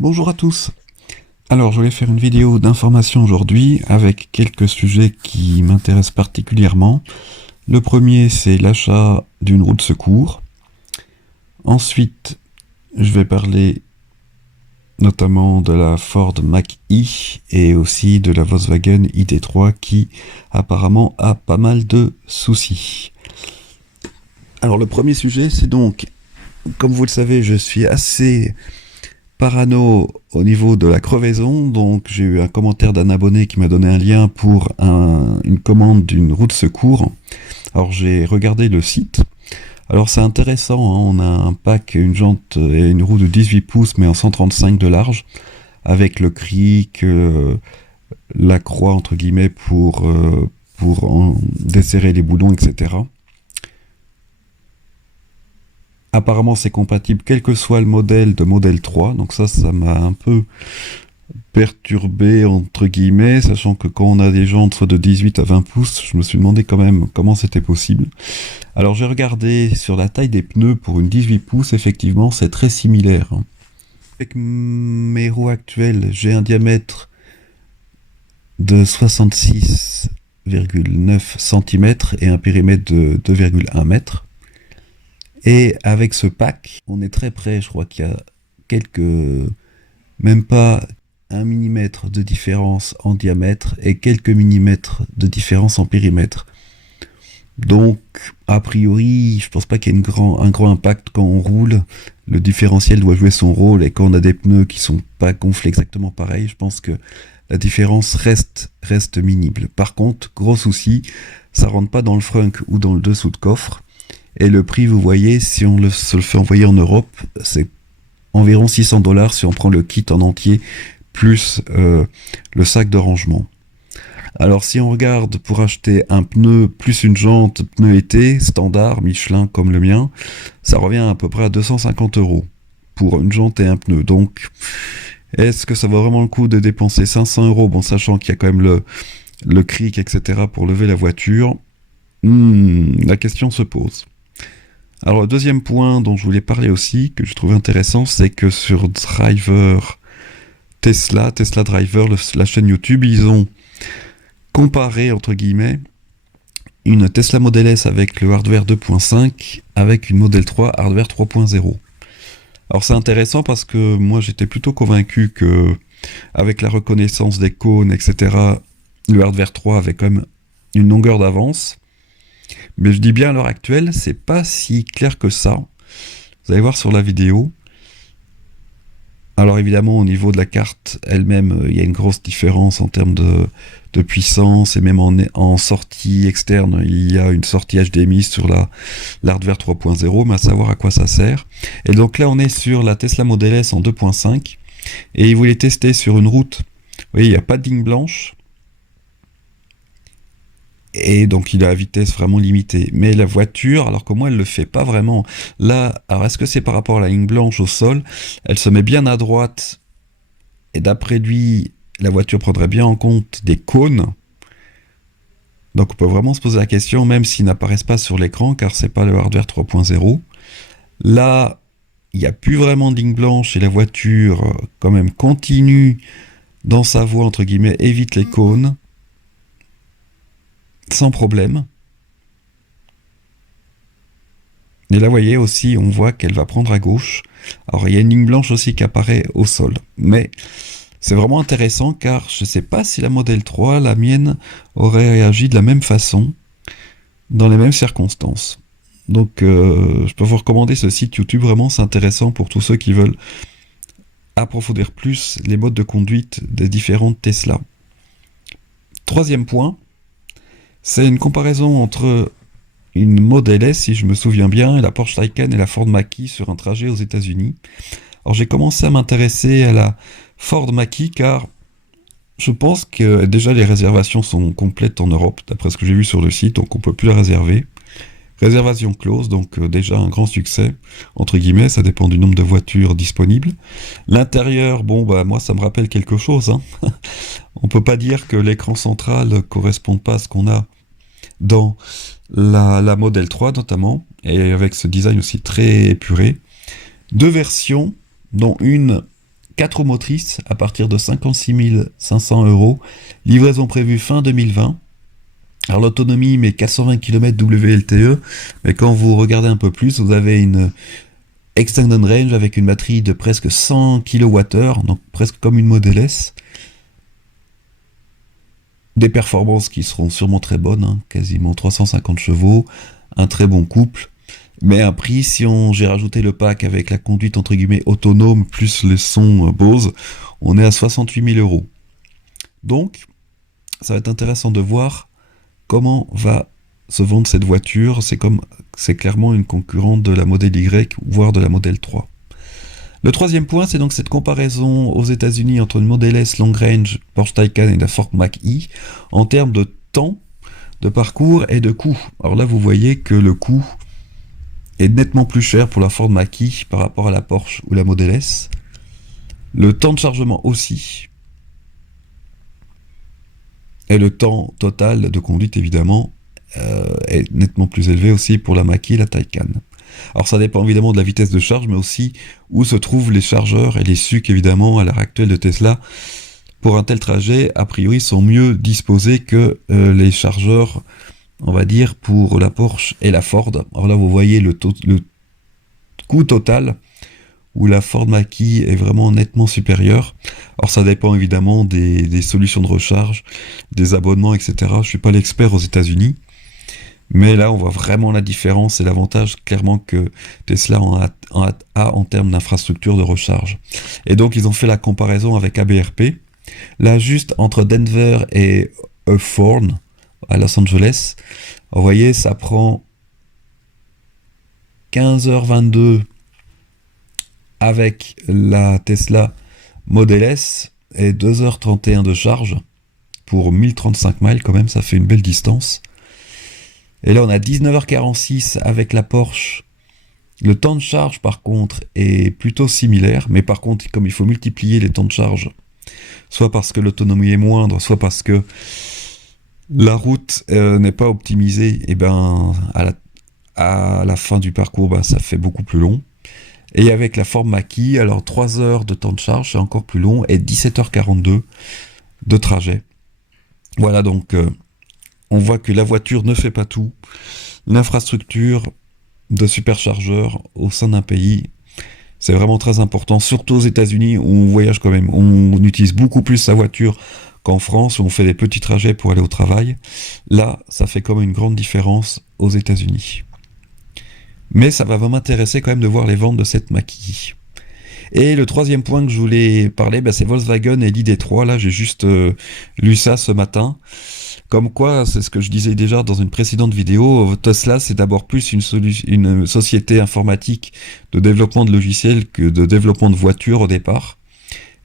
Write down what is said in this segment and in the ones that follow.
Bonjour à tous. Alors, je voulais faire une vidéo d'information aujourd'hui avec quelques sujets qui m'intéressent particulièrement. Le premier, c'est l'achat d'une roue de secours. Ensuite, je vais parler notamment de la Ford Mach-E et aussi de la Volkswagen ID.3 qui apparemment a pas mal de soucis. Alors, le premier sujet, c'est donc, comme vous le savez, je suis assez parano au niveau de la crevaison, donc j'ai eu un commentaire d'un abonné qui m'a donné un lien pour une commande d'une roue de secours. Alors j'ai regardé le site. Alors c'est intéressant, hein, on a un pack, une jante et une roue de 18 pouces mais en 135 de large, avec le cric, la croix entre guillemets pour desserrer les boulons, etc. Apparemment c'est compatible quel que soit le modèle de modèle 3, donc ça m'a un peu perturbé entre guillemets, sachant que quand on a des jantes soit de 18 à 20 pouces, je me suis demandé quand même comment c'était possible. Alors j'ai regardé sur la taille des pneus pour une 18 pouces, effectivement c'est très similaire. Avec mes roues actuelles, j'ai un diamètre de 66,9 cm et un périmètre de 2,1 m. Et avec ce pack, on est très près, je crois qu'il y a même pas 1 mm de différence en diamètre et quelques millimètres de différence en périmètre. Donc, a priori, je pense pas qu'il y ait un grand impact quand on roule. Le différentiel doit jouer son rôle et quand on a des pneus qui sont pas gonflés exactement pareil, je pense que la différence reste minible. Par contre, gros souci, ça rentre pas dans le frunk ou dans le dessous de coffre. Et le prix, vous voyez, si on se le fait envoyer en Europe, c'est environ 600 $ si on prend le kit en entier, plus le sac de rangement. Alors si on regarde pour acheter un pneu plus une jante, pneu été, standard, Michelin comme le mien, ça revient à peu près à 250 € pour une jante et un pneu. Donc, est-ce que ça vaut vraiment le coup de dépenser 500 €, bon, sachant qu'il y a quand même le cric, etc. pour lever la voiture? La question se pose. Alors le deuxième point dont je voulais parler aussi, que je trouve intéressant, c'est que sur Driver Tesla Driver, la chaîne YouTube, ils ont comparé, entre guillemets, une Tesla Model S avec le hardware 2.5 avec une Model 3 hardware 3.0. Alors c'est intéressant parce que moi j'étais plutôt convaincu que avec la reconnaissance des cônes, etc., le hardware 3 avait quand même une longueur d'avance. Mais je dis bien à l'heure actuelle, c'est pas si clair que ça. Vous allez voir sur la vidéo. Alors évidemment, au niveau de la carte elle-même, il y a une grosse différence en termes de puissance, et même en sortie externe, il y a une sortie HDMI sur l'hardware 3.0, mais à savoir à quoi ça sert. Et donc là, on est sur la Tesla Model S en 2.5, et il voulait tester sur une route. Vous voyez, il n'y a pas de ligne blanche, et donc il a à vitesse vraiment limitée. Mais la voiture, alors que moi elle le fait pas vraiment. Là, alors est-ce que c'est par rapport à la ligne blanche au sol? Elle se met bien à droite, et d'après lui, la voiture prendrait bien en compte des cônes. Donc on peut vraiment se poser la question, même s'ils n'apparaissent pas sur l'écran, car c'est pas le hardware 3.0. Là, il n'y a plus vraiment de ligne blanche, et la voiture quand même continue dans sa voie, entre guillemets, évite les cônes sans problème. Et là, vous voyez aussi, on voit qu'elle va prendre à gauche. Alors, il y a une ligne blanche aussi qui apparaît au sol. Mais c'est vraiment intéressant car je ne sais pas si la Model 3, la mienne, aurait réagi de la même façon, dans les mêmes circonstances. Donc, je peux vous recommander ce site YouTube. Vraiment, c'est intéressant pour tous ceux qui veulent approfondir plus les modes de conduite des différentes Tesla. Troisième point, c'est une comparaison entre une Model S, si je me souviens bien, et la Porsche Taycan et la Ford Mach-E sur un trajet aux États-Unis. Alors j'ai commencé à m'intéresser à la Ford Mach-E car je pense que déjà les réservations sont complètes en Europe, d'après ce que j'ai vu sur le site, donc on peut plus la réserver. Réservation close, donc déjà un grand succès, entre guillemets, ça dépend du nombre de voitures disponibles. L'intérieur, bon bah moi ça me rappelle quelque chose, hein. On peut pas dire que l'écran central corresponde pas à ce qu'on a dans la Model 3 notamment, et avec ce design aussi très épuré. Deux versions, dont une 4 roues motrices à partir de 56 500 €. Livraison prévue fin 2020. Alors l'autonomie met 420 km WLTE, mais quand vous regardez un peu plus, vous avez une Extended Range avec une batterie de presque 100 kWh, donc presque comme une Model S. Des performances qui seront sûrement très bonnes, hein, quasiment 350 chevaux, un très bon couple. Mais un prix, si j'ai rajouté le pack avec la conduite entre guillemets autonome plus les sons Bose, on est à 68 000 €. Donc, ça va être intéressant de voir comment va se vendre cette voiture. C'est clairement une concurrente de la Model Y, voire de la Model 3. Le troisième point, c'est donc cette comparaison aux États-Unis entre une Model S Long Range, Porsche Taycan et la Ford Mach-E en termes de temps, de parcours et de coût. Alors là, vous voyez que le coût est nettement plus cher pour la Ford Mach-E par rapport à la Porsche ou la Model S. Le temps de chargement aussi. Et le temps total de conduite, évidemment, est nettement plus élevé aussi pour la Mach-E et la Taycan. Alors ça dépend évidemment de la vitesse de charge, mais aussi où se trouvent les chargeurs et les SUC, évidemment, à l'heure actuelle de Tesla. Pour un tel trajet, a priori, sont mieux disposés que les chargeurs, on va dire, pour la Porsche et la Ford. Alors là, vous voyez le coût total, où la Ford Mach-E est vraiment nettement supérieure. Alors ça dépend évidemment des solutions de recharge, des abonnements, etc. Je ne suis pas l'expert aux États-Unis, mais là on voit vraiment la différence et l'avantage clairement que Tesla a en termes d'infrastructure de recharge. Et donc ils ont fait la comparaison avec ABRP. Là juste entre Denver et Hawthorne, à Los Angeles, vous voyez ça prend 15h22 avec la Tesla Model S et 2h31 de charge pour 1035 miles quand même, ça fait une belle distance. Et là on a 19h46 avec la Porsche. Le temps de charge par contre est plutôt similaire, mais par contre comme il faut multiplier les temps de charge, soit parce que l'autonomie est moindre, soit parce que la route n'est pas optimisée, et ben à la fin du parcours, ça fait beaucoup plus long. Et avec la Ford Mach-E, alors 3 heures de temps de charge, c'est encore plus long, et 17h42 de trajet. Voilà, donc on voit que la voiture ne fait pas tout. L'infrastructure de superchargeurs au sein d'un pays, c'est vraiment très important, surtout aux États-Unis où on voyage quand même. On utilise beaucoup plus sa voiture qu'en France, où on fait des petits trajets pour aller au travail. Là, ça fait quand même une grande différence aux États-Unis. Mais ça va m'intéresser quand même de voir les ventes de cette Mach-E. Et le troisième point que je voulais parler, c'est Volkswagen et l'ID3. Là, j'ai juste lu ça ce matin. Comme quoi, c'est ce que je disais déjà dans une précédente vidéo, Tesla, c'est d'abord plus une société informatique de développement de logiciels que de développement de voitures au départ.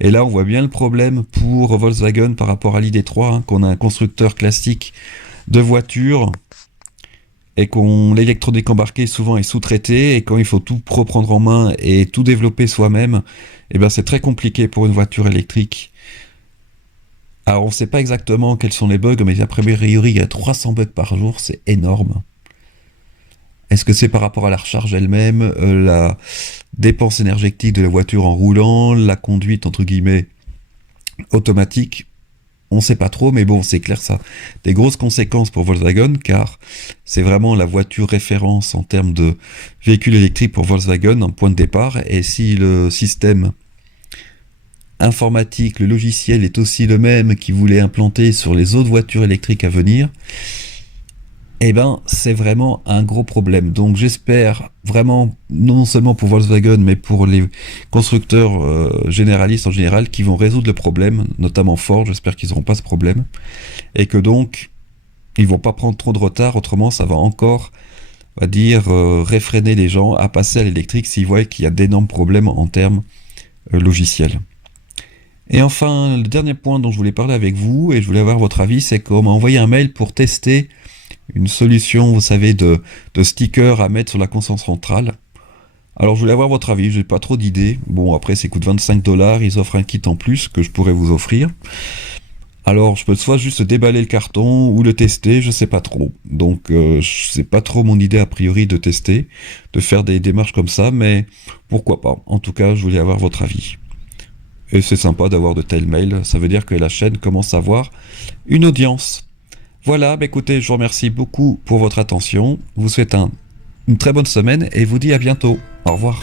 Et là, on voit bien le problème pour Volkswagen par rapport à l'ID3, qu'on a un constructeur classique de voitures, et l'électronique embarquée souvent est sous-traitée, et quand il faut tout reprendre en main et tout développer soi-même, c'est très compliqué pour une voiture électrique. Alors on ne sait pas exactement quels sont les bugs, mais a priori il y a 300 bugs par jour, c'est énorme. Est-ce que c'est par rapport à la recharge elle-même, la dépense énergétique de la voiture en roulant, la conduite entre guillemets automatique? On ne sait pas trop, mais bon, c'est clair ça. Des grosses conséquences pour Volkswagen, car c'est vraiment la voiture référence en termes de véhicules électriques pour Volkswagen en point de départ. Et si le système informatique, le logiciel est aussi le même qu'ils voulaient implanter sur les autres voitures électriques à venir, c'est vraiment un gros problème. Donc j'espère vraiment, non seulement pour Volkswagen, mais pour les constructeurs généralistes en général, qui vont résoudre le problème, notamment Ford, j'espère qu'ils n'auront pas ce problème, et que donc, ils vont pas prendre trop de retard, autrement ça va encore, on va dire, réfréner les gens à passer à l'électrique s'ils voient qu'il y a d'énormes problèmes en termes logiciels. Et enfin, le dernier point dont je voulais parler avec vous, et je voulais avoir votre avis, c'est qu'on m'a envoyé un mail pour tester une solution, vous savez, de stickers à mettre sur la console centrale. Alors je voulais avoir votre avis, j'ai pas trop d'idées. Bon, après ça coûte 25 $, ils offrent un kit en plus que je pourrais vous offrir. Alors je peux soit juste déballer le carton ou le tester, je sais pas trop. Donc c'est pas trop mon idée a priori de tester, de faire des démarches comme ça, mais pourquoi pas. En tout cas, je voulais avoir votre avis. Et c'est sympa d'avoir de tels mails, ça veut dire que la chaîne commence à avoir une audience. Voilà, bah écoutez, je vous remercie beaucoup pour votre attention, vous souhaite une très bonne semaine et vous dis à bientôt. Au revoir.